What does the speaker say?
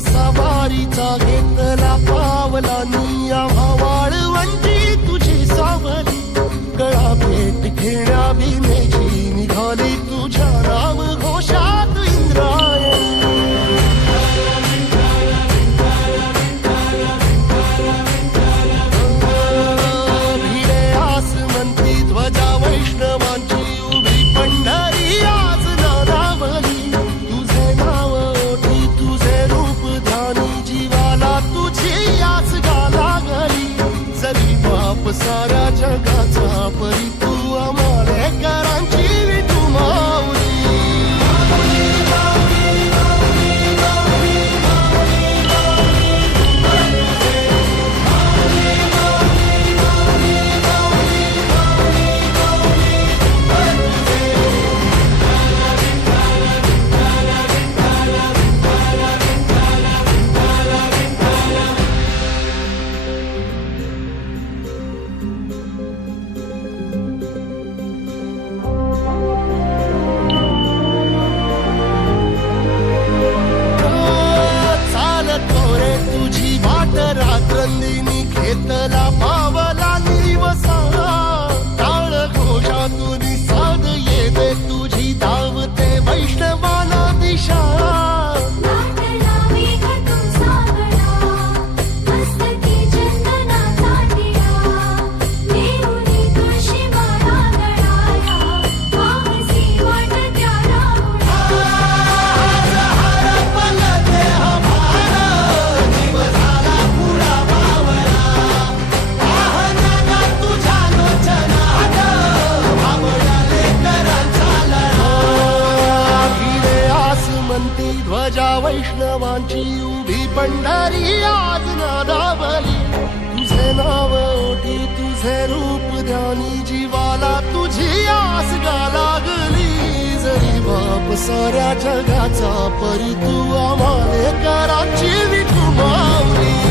सवारीचा घेतला पावला निया वाळवंटी तुझी सावली गळा भेट घेण्या भीमेची निघाली तुझ्या राम घोषात इंद्रायणी भिडे आसमंती ध्वजा वैष्णवांची उभी पंढरी आज नादावली तुझे नाव ओठी तुझे रूप ध्यानी जीवाला तुझी आस गाला गली जरी बाप साऱ्या जगाचा परी तू आमालेकरांची विठू माऊली रात्रंदिनी घेतला पावला निवसा टाळ घोषातून साध येते तुझी धावते वैष्णवाला दिशा ध्वजा वैष्णवांची उभी पंढरी आज नादावली तुझे नाव ओठी तुझे रूप ध्यानी जीवाला तुझी आस गा लागली जरी बाप साऱ्या जगाचा परी तू आमालेकरांची विठू माऊली